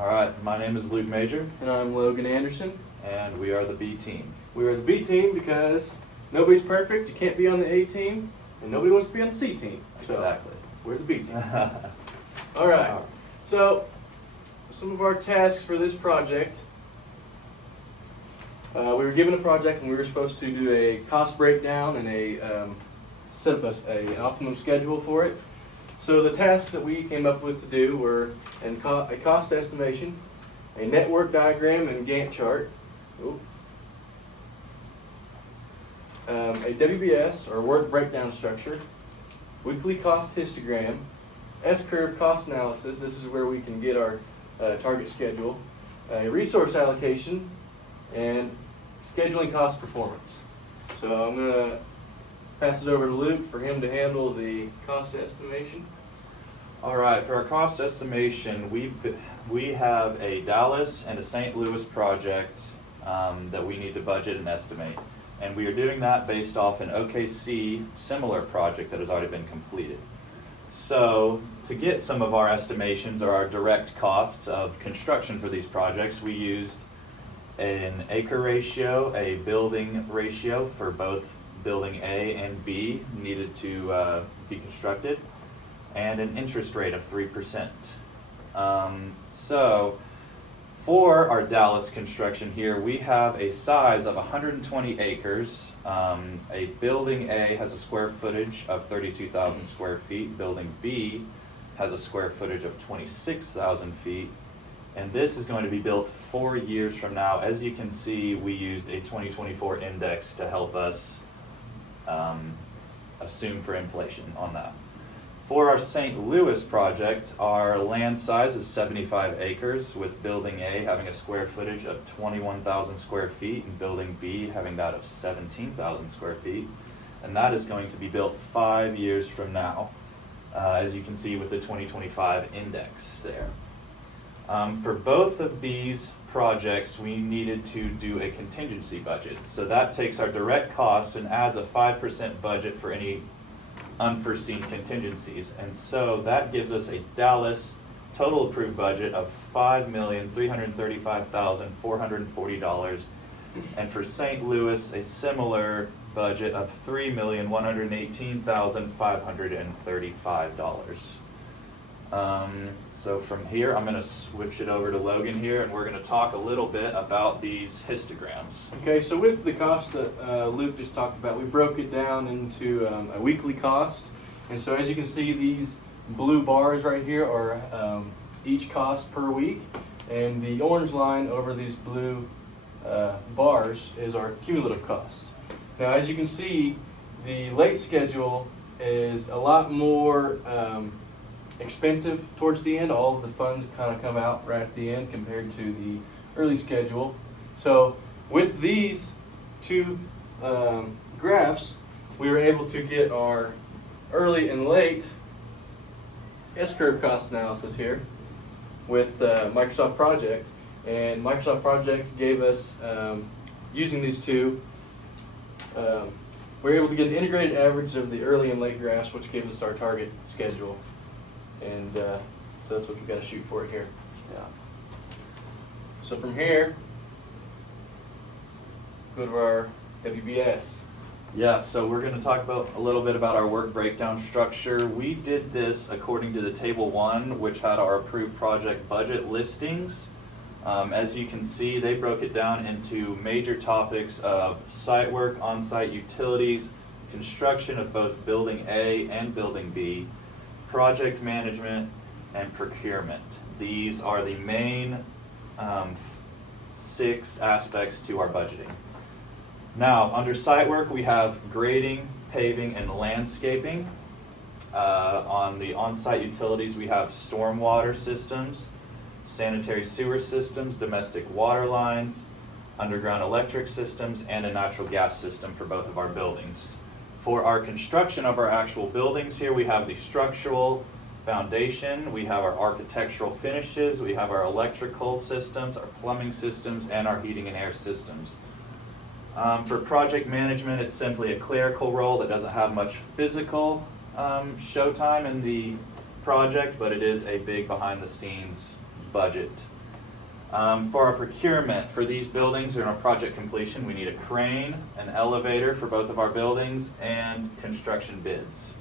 All right, my name is Luke Major, And I'm Logan Anderson. and we are the B team. We are the B team because nobody's perfect. You can't be on the A team, and nobody wants to be on the C team. So Exactly. we're the B team. All right. So some of our tasks for this project. We were given a project, and we were supposed to do a cost breakdown and set up an optimum schedule for it. So the tasks that we came up with to do were a cost estimation, a network diagram and Gantt chart, a WBS or work breakdown structure, weekly cost histogram, S-curve cost analysis. This is where we can get our target schedule, a resource allocation, and scheduling cost performance. So I'm going to pass it over to Luke for him to handle the cost estimation. All right, for our cost estimation, we have a Dallas and a St. Louis project that we need to budget and estimate. And we are doing that based off an OKC similar project that has already been completed. So to get some of our estimations or our direct costs of construction for these projects, we used an acre ratio, a building ratio for both building A and B needed to be constructed, and an interest rate of 3%. So for our Dallas construction here, we have a size of 120 acres. A building A has a square footage of 32,000 square feet. Building B has a square footage of 26,000 feet. And this is going to be built 4 years from now. As you can see, we used a 2024 index to help us assume for inflation on that. For our St. Louis project, our land size is 75 acres, with building A having a square footage of 21,000 square feet and building B having that of 17,000 square feet. And that is going to be built 5 years from now, as you can see with the 2025 index there. For both of these projects, we needed to do a contingency budget. So that takes our direct costs and adds a 5% budget for any unforeseen contingencies. And so that gives us a Dallas total approved budget of $5,335,440. And for St. Louis, a similar budget of $3,118,535. So from here, I'm going to switch it over to Logan here, and we're going to talk a little bit about these histograms. Okay, so with the cost that Luke just talked about, we broke it down into a weekly cost. And so as you can see, these blue bars right here are each cost per week. And the orange line over these blue bars is our cumulative cost. Now, as you can see, the late schedule is a lot more expensive towards the end. All of the funds kind of come out right at the end compared to the early schedule. So with these two graphs, we were able to get our early and late S-curve cost analysis here with Microsoft Project. And Microsoft Project gave us, using these two, we were able to get an integrated average of the early and late graphs, which gives us our target schedule. And so that's what we've got to shoot for here. Yeah. So from here, go to our WBS. Yeah, so we're going to talk about a little bit about our work breakdown structure. We did this according to the Table 1, which had our approved project budget listings. As you can see, they broke it down into major topics of site work, on-site utilities, construction of both Building A and Building B, project management, and procurement. These are the main 6 aspects to our budgeting. Now, under site work, we have grading, paving, and landscaping. On the on-site utilities, we have stormwater systems, sanitary sewer systems, domestic water lines, underground electric systems, and a natural gas system for both of our buildings. For our construction of our actual buildings here, we have the structural foundation, we have our architectural finishes, we have our electrical systems, our plumbing systems, and our heating and air systems. For project management, it's simply a clerical role that doesn't have much physical showtime in the project, but it is a big behind the scenes budget For our procurement, for these buildings or in our project completion, we need a crane, an elevator for both of our buildings, and construction bids.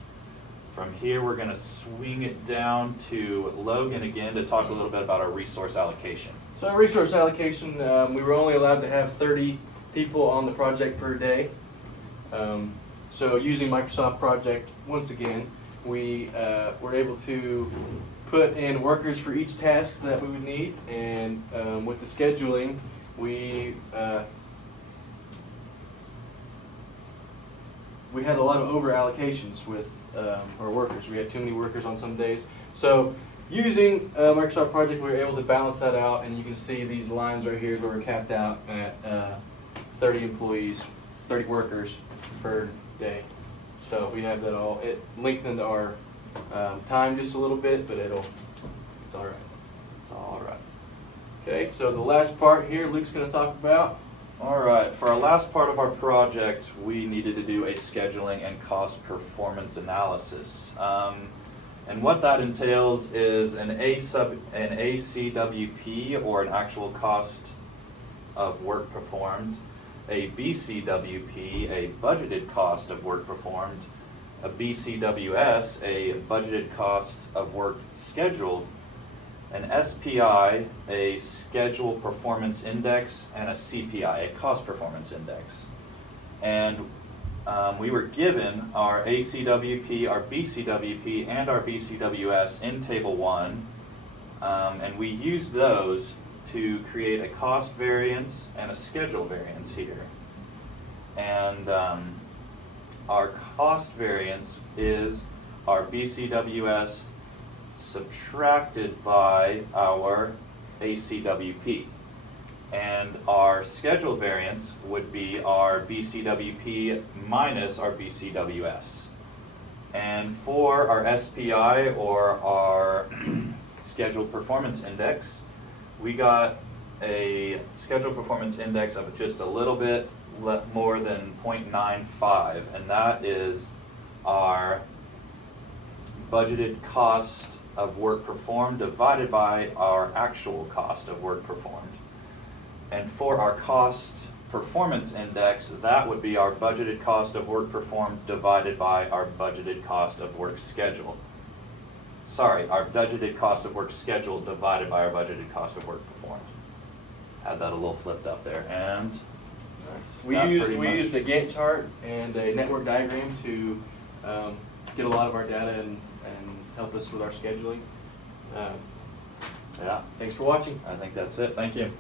From here, we're gonna swing it down to Logan again to talk a little bit about our resource allocation. So our resource allocation, we were only allowed to have 30 people on the project per day. So using Microsoft Project, once again, we were able to put in workers for each task that we would need, and with the scheduling, we had a lot of over allocations with our workers. We had too many workers on some days. So using Microsoft Project, we were able to balance that out, and you can see these lines right here is where we're capped out at 30 employees, 30 workers per day. So we have that all. It lengthened our time just a little bit, but it's all right. It's all right. Okay, so the last part here, Luke's going to talk about. All right, for our last part of our project, we needed to do a scheduling and cost performance analysis. And what that entails is an ACWP, or an actual cost of work performed, a BCWP, a budgeted cost of work performed, a BCWS, a budgeted cost of work scheduled, an SPI, a schedule performance index, and a CPI, a cost performance index. And we were given our ACWP, our BCWP, and our BCWS in Table 1, and we used those to create a cost variance and a schedule variance here. And our cost variance is our BCWS subtracted by our ACWP. And our schedule variance would be our BCWP minus our BCWS. And for our SPI, or our scheduled performance index, we got a scheduled performance index of just a little bit more than 0.95, and that is our budgeted cost of work performed divided by our actual cost of work performed. And for our cost performance index, that would be our budgeted cost of work performed divided by our budgeted cost of work scheduled. Sorry, our budgeted cost of work scheduled divided by our budgeted cost of work performed. Had that a little flipped up there. And we used a Gantt chart and a network diagram to get a lot of our data and help us with our scheduling. yeah, Thanks for watching. I think that's it. Thank you.